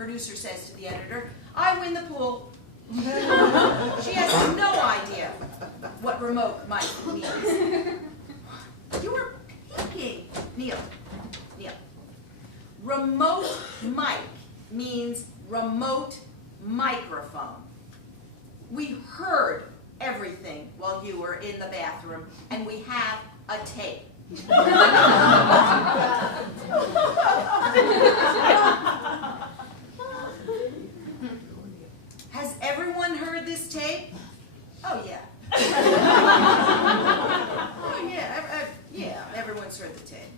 producer says to the editor, "I win the pool." She has no idea what remote mic means. You were peeking, Neale. Remote mic means remote microphone. We heard everything while you were in the bathroom, and we have a tape. Has everyone heard this tape? Oh, yeah. Oh, yeah. Yeah, everyone's heard the tape.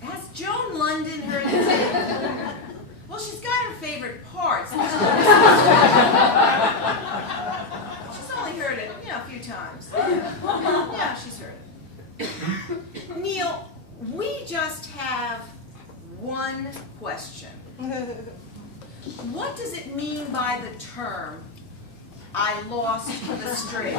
Has Joan London heard the tape? Well, she's got her favorite parts. She's only heard it, a few times. Yeah, she's heard it. Neale, we just have one question. What does it mean by the term, "I lost the string"?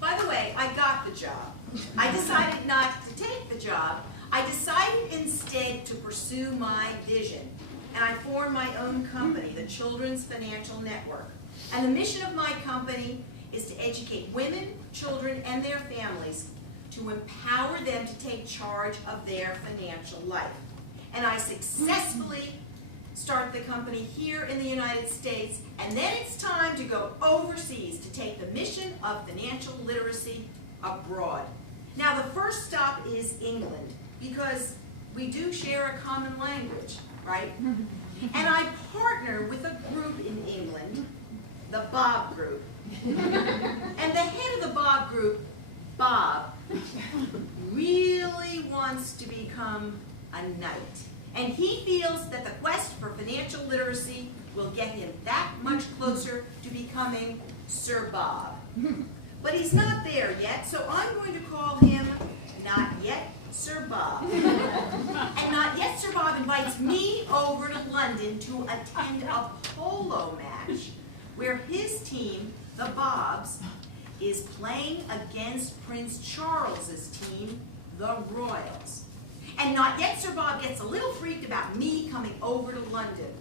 By the way, I got the job. I decided not to take the job. I decided instead to pursue my vision. And I formed my own company, the Children's Financial Network. And the mission of my company is to educate women, children, and their families to empower them to take charge of their financial life. And I successfully start the company here in the United States, and then it's time to go overseas to take the mission of financial literacy abroad. Now, the first stop is England, because we do share a common language, right? And I partner with a group in England, the Bob Group. And the head of the Bob Group, Bob, really wants to become a knight. And he feels that the quest for financial literacy will get him that much closer to becoming Sir Bob. But he's not there yet, so I'm going to call him Not Yet Sir Bob. And Not Yet Sir Bob invites me over to London to attend a polo match where his team, the Bobs, is playing against Prince Charles's team, the Royals. And Not Yet Sir Bob gets a little freaked about me coming over to London.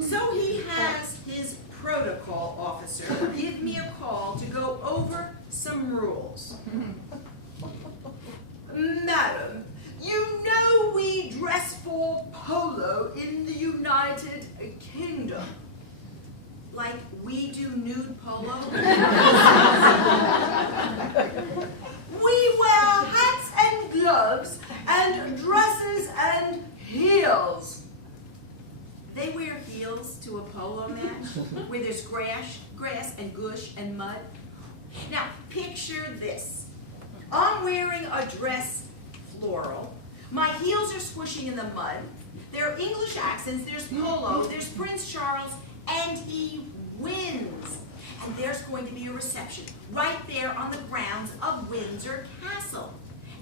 So he has his protocol officer give me a call to go over some rules. Madam, you know we dress for polo in the United Kingdom. Like we do nude polo? We wear hats and gloves and dresses and heels. They wear heels to a polo match where there's grass and gush and mud. Now, picture this. I'm wearing a dress floral. My heels are squishing in the mud. There are English accents, there's polo, there's Prince Charles, and he wins. And there's going to be a reception right there on the grounds of Windsor Castle.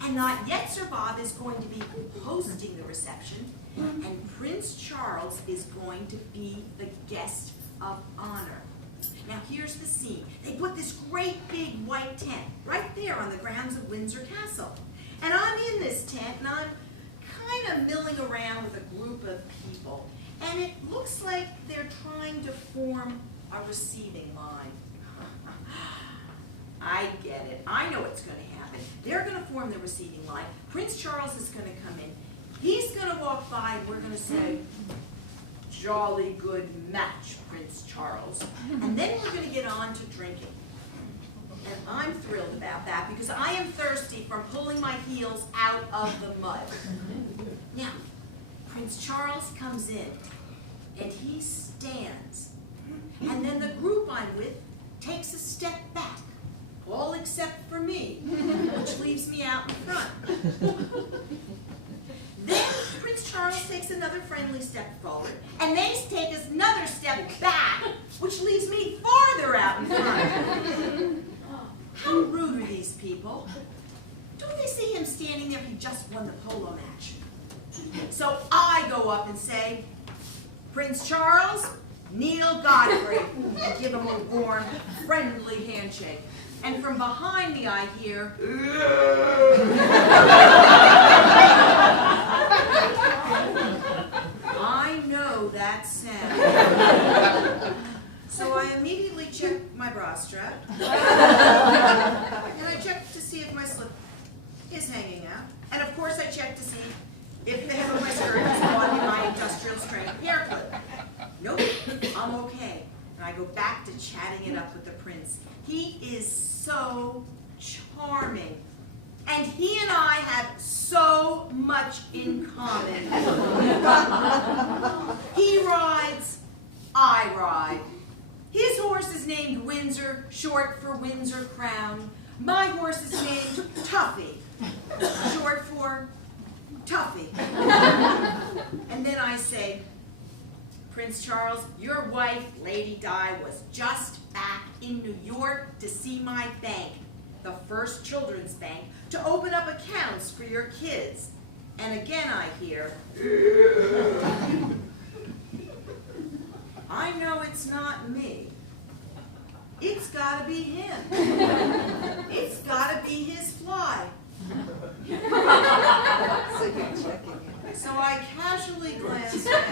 And Not Yet Sir Bob is going to be hosting the reception, and Prince Charles is going to be the guest of honor. Now here's the scene. They put this great big white tent right there on the grounds of Windsor Castle. And I'm in this tent, and I'm kind of milling around with a group of people. And it looks like they're trying to form a receiving line. I get it. I know what's going to happen. They're going to form the receiving line. Prince Charles is going to come in. He's going to walk by, and we're going to say, "Jolly good match, Prince Charles." And then we're going to get on to drinking. And I'm thrilled about that because I am thirsty from pulling my heels out of the mud. Now, Prince Charles comes in, and he stands. And then the group I'm with takes a step back, all except for me, which leaves me out in front. Then Prince Charles takes another friendly step forward, and they take another step back, which leaves me farther out in front. How rude are these people? Don't they see him standing there? He just won the polo match. So I go up and say, Prince Charles, Neale Godfrey, and give him a warm, friendly handshake. And from behind me I hear, I know that sound. So I immediately check my bra strap, and I check to see if my slip is hanging out. And of course I check to see if the hem of my skirt is caught in my industrial strength hair clip. Nope, I'm okay. And I go back to chatting it up with the prince. He is so charming. And he and I have so much in common. He rides, I ride. His horse is named Windsor, short for Windsor Crown. My horse is named Tuffy, short for Tuffy. And then I say, Prince Charles, your wife, Lady Di, was just back in New York to see my bank, the First Children's Bank, to open up accounts for your kids. And again I hear, I know it's not me. It's gotta be him. It's gotta be his fly. So I casually glance down.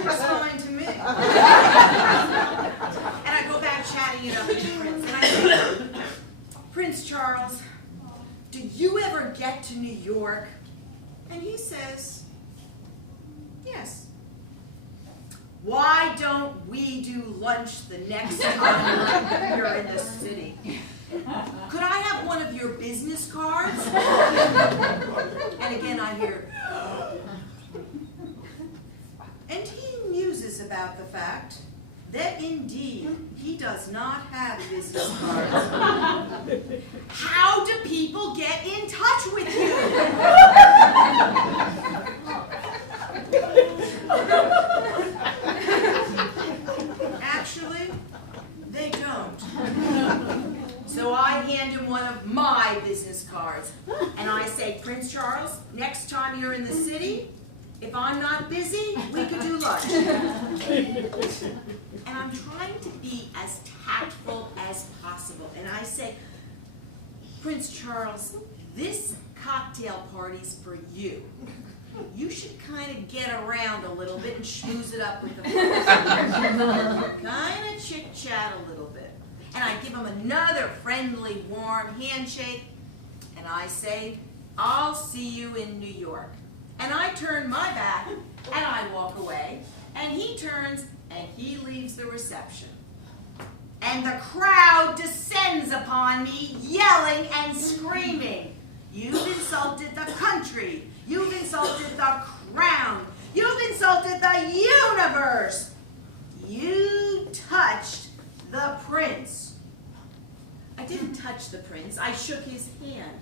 It's fine to me. And I go back chatting it up with the prince. And I say, Prince Charles, do you ever get to New York? And he says, yes. Why don't we do lunch the next time you're in the city? Could I have one of your business cards? And again I hear, and he muses about the fact that indeed he does not have business cards. How do people get in touch with you? Actually, they don't. So I hand him one of my business cards, and I say, Prince Charles, next time you're in the city, if I'm not busy, we could do lunch. And I'm trying to be as tactful as possible, and I say, Prince Charles, this cocktail party's for you. You should kind of get around a little bit and schmooze it up with the folks. Kind of chit-chat a little bit. And I give him another friendly, warm handshake, and I say, I'll see you in New York. And I turn my back, and I walk away, and he turns, and he leaves the reception. And the crowd descends upon me, yelling and screaming. You've insulted the country. You've insulted the crown. You've insulted the universe. You touched the prince. I didn't touch the prince. I shook his hand.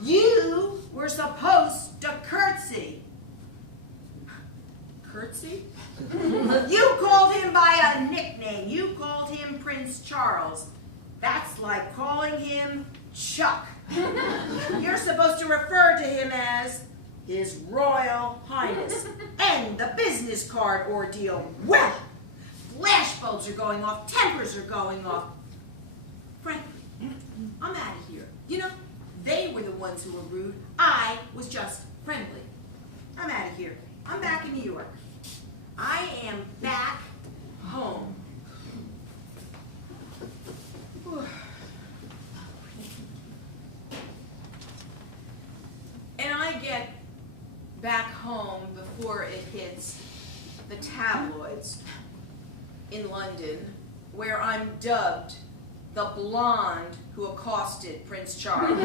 You were supposed to curtsy. Curtsy? You called him by a nickname. You called him Prince Charles. That's like calling him Chuck. You're supposed to refer to him as His Royal Highness. End the business card ordeal. Well, flashbulbs are going off, tempers are going off. Frankly, I'm out of here. You know, they were the ones who were rude. I was just friendly. I'm out of here. I'm back in New York. I am back home. And I get back home before it hits the tabloids in London, where I'm dubbed the blonde who accosted Prince Charles.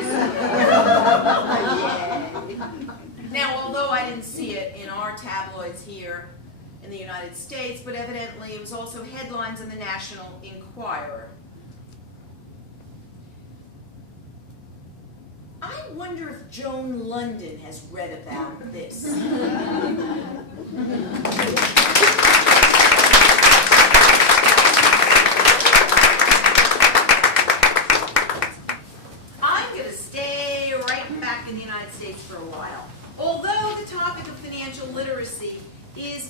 Now, although I didn't see it in our tabloids here in the United States, but evidently it was also headlines in the National Enquirer. I wonder if Joan London has read about this.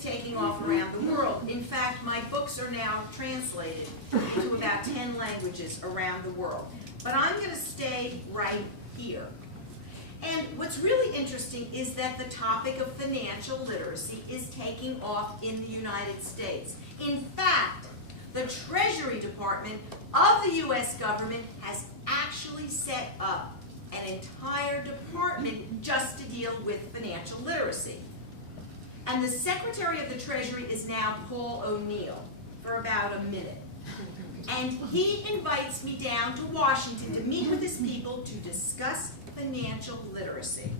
taking off around the world. In fact, my books are now translated to about 10 languages around the world. But I'm going to stay right here. And what's really interesting is that the topic of financial literacy is taking off in the United States. In fact, the Treasury Department of the U.S. government has actually set up an entire department just to deal with financial literacy. And the Secretary of the Treasury is now Paul O'Neill for about a minute. And he invites me down to Washington to meet with his people to discuss financial literacy.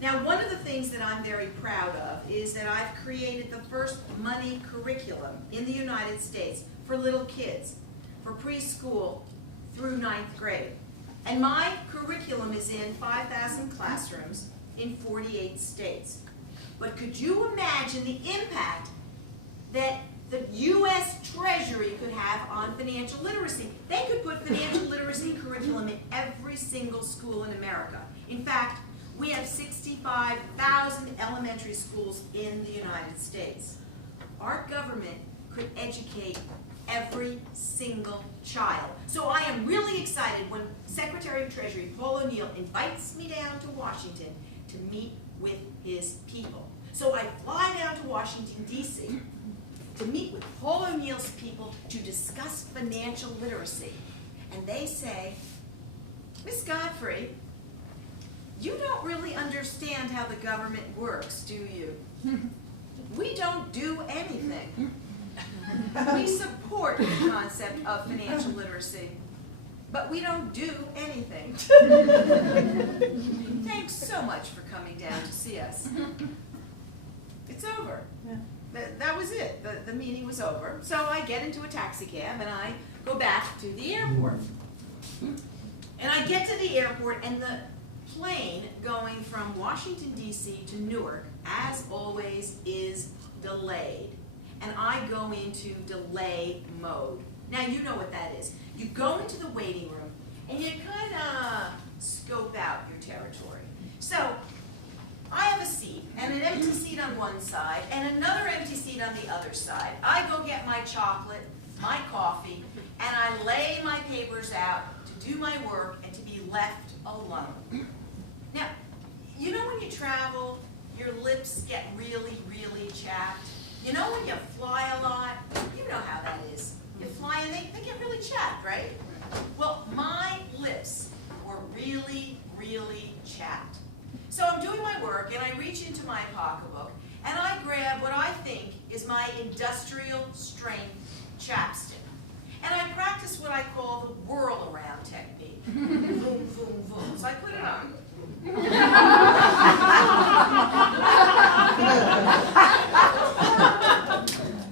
Now, one of the things that I'm very proud of is that I've created the first money curriculum in the United States for little kids, for preschool through 9th grade. And my curriculum is in 5,000 classrooms in 48 states. But could you imagine the impact that the U.S. Treasury could have on financial literacy? They could put financial literacy curriculum in every single school in America. In fact, we have 65,000 elementary schools in the United States. Our government could educate every single child. So I am really excited when Secretary of Treasury Paul O'Neill invites me down to Washington to meet with his people. So I fly down to Washington, D.C. to meet with Paul O'Neill's people to discuss financial literacy. And they say, Miss Godfrey, you don't really understand how the government works, do you? We don't do anything. We support the concept of financial literacy, but we don't do anything. Thanks so much for coming down to see us. It's over. Yeah. That was it. The meeting was over. So I get into a taxi cab and I go back to the airport. And I get to the airport and the plane going from Washington, D.C. to Newark, as always, is delayed. And I go into delay mode. Now you know what that is. You go into the waiting room and you kind of scope out your territory. So I have a seat and an empty seat on one side and another empty seat on the other side. I go get my chocolate, my coffee, and I lay my papers out to do my work and to be left alone. Now, you know when you travel, your lips get really, really chapped? You know when you fly a lot? You know how that is. You fly and they get really chapped, right? Well, my lips were really, really chapped. So I'm doing my work and I reach into my pocketbook and I grab what I think is my industrial strength chapstick. And I practice what I call the whirl around technique. Boom, boom, boom. So I put it on.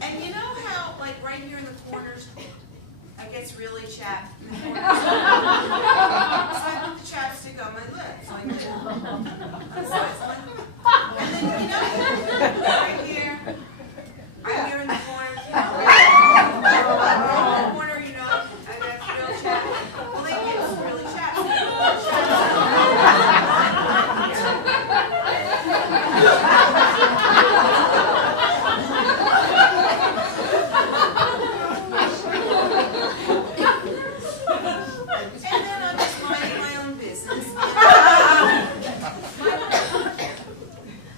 And you know how, like right here in the corners, it gets really chapped in the corners? So I put the chapstick on my lips, like this. And then, you know, right here in the corner, you know, and that's real chapped. Well, they get really chapped. And then I'm just minding my own business.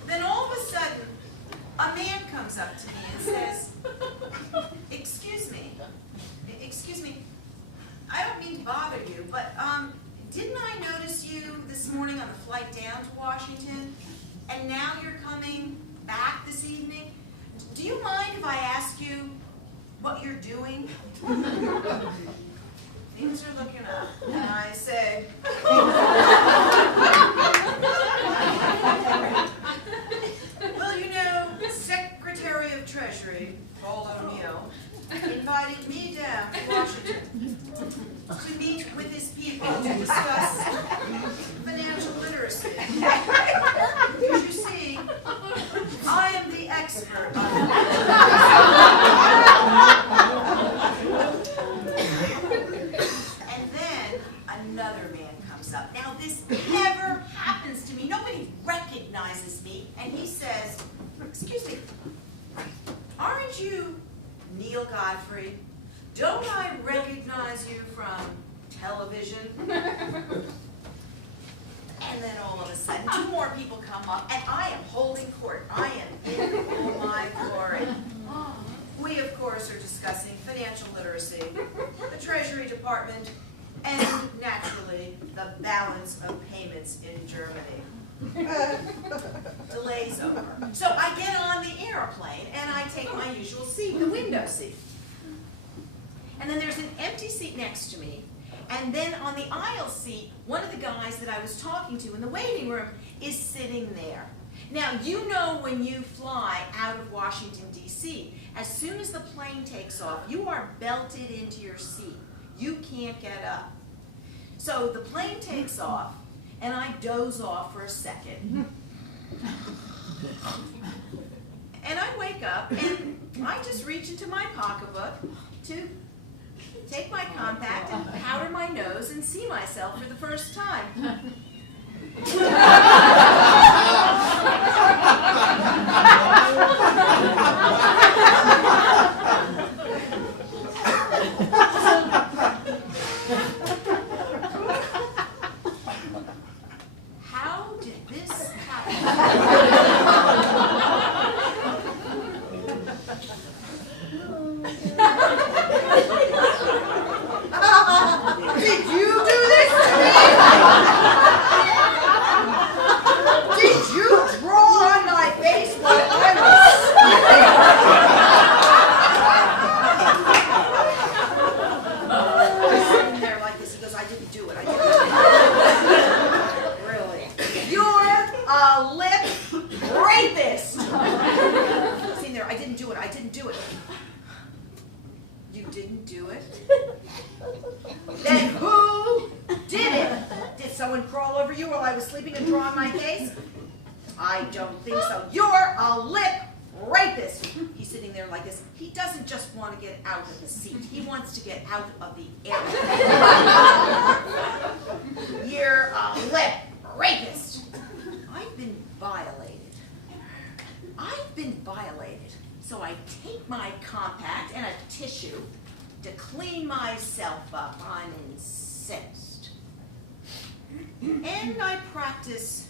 Then all of a sudden, a man comes up to me and says, excuse me, I don't mean to bother you, but didn't I notice you this morning on the flight down to Washington, and now you're coming back this evening? Do you mind if I ask you what you're doing? Things are looking up, and I say, well, you know, Secretary of Treasury, Paul O'Neill, invited me down to Washington to meet with his people to discuss financial literacy. Because you see, I am the expert on And then another man comes up. Now this never happens to me. Nobody recognizes me. And he says, excuse me, Neale Godfrey. Don't I recognize you from television? And then all of a sudden, two more people come up, and I am holding court. I am in all my glory. We, of course, are discussing financial literacy, the Treasury Department, and, naturally, the balance of payments in Germany. Delay's over. So I get on the airplane, and I take my usual seat, the window seat. And then there's an empty seat next to me. And then on the aisle seat, one of the guys that I was talking to in the waiting room is sitting there. Now, you know when you fly out of Washington, D.C., as soon as the plane takes off, you are belted into your seat. You can't get up. So the plane takes off, and I doze off for a second. And I wake up, and I just reach into my pocketbook to take my compact and powder my nose and see myself for the first time. How did this happen? Did you do this to me? Did you draw on my face while I was sleeping? He's sitting there like this. He goes, I didn't do it. I didn't do it. Really? You're a lip rapist. Sitting there, I didn't do it. I didn't do it. You didn't do it? Then who did it? Did someone crawl over you while I was sleeping and draw on my face? I don't think so. You're a lip rapist. He's sitting there like this. He doesn't just want to get out of the seat. He wants to get out of the air. You're a lip rapist. I've been violated. I've been violated. So I take my compact and a tissue to clean myself up. I'm incensed. And I practice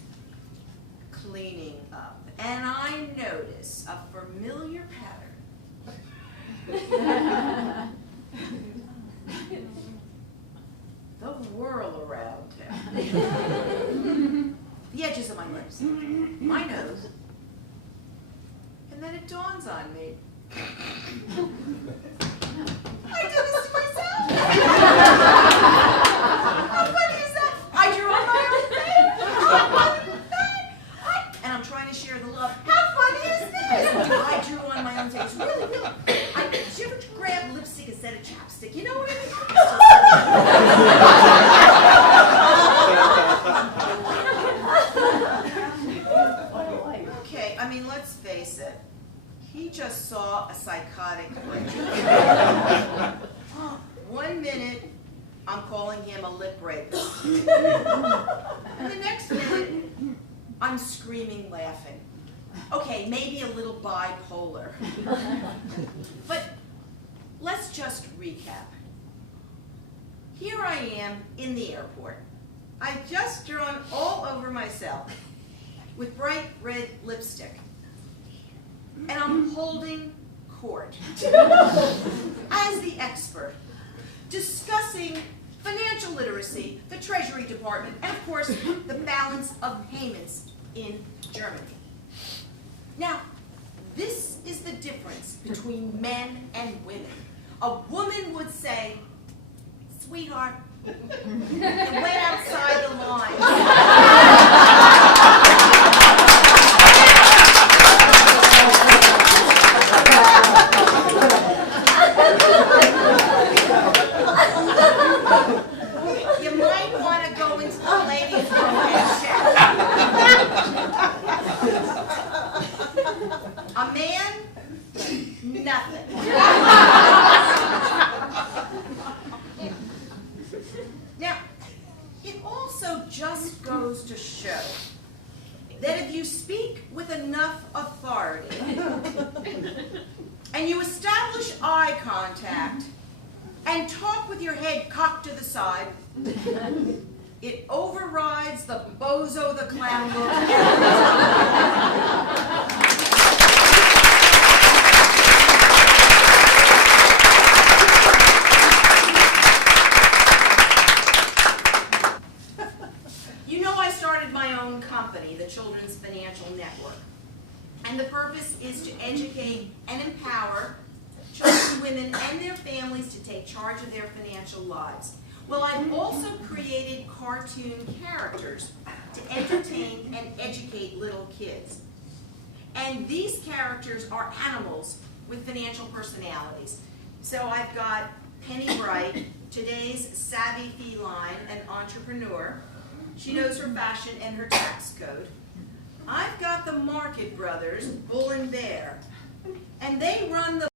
cleaning up. And I notice a familiar pattern. The whirl around him. The edges of my lips. My nose. And then it dawns on me. I did this to myself. How funny is that? I drew on my own face. How funny is that? And I'm trying to share the love. How funny is this? I drew on my own face. Really, really. Did you ever grab lipstick instead of chapstick? You know what I mean? Okay, I mean, let's face it. He just saw a psychotic break. 1 minute, I'm calling him a lip rapist. And the next minute, I'm screaming, laughing. Okay, maybe a little bipolar. But let's just recap. Here I am in the airport. I've just drawn all over myself with bright red lipstick. And I'm holding court as the expert, discussing financial literacy, the Treasury Department, and of course, the balance of payments in Germany. Now, this is the difference between men and women. A woman would say, sweetheart, you went outside the line. You might want to go into the ladies' room and check. A man, nothing. Now, it also just goes to show that if you speak with enough authority, and you establish eye contact and talk with your head cocked to the side, it overrides the bozo the clown look every time. You know, I started my own company, the Children's Financial Network. And the purpose is to educate and empower children, women, and their families to take charge of their financial lives. Well, I've also created cartoon characters to entertain and educate little kids. And these characters are animals with financial personalities. So I've got Penny Bright, today's savvy feline and entrepreneur. She knows her fashion and her tax code. I've got the Market Brothers, Bull and Bear, and they run the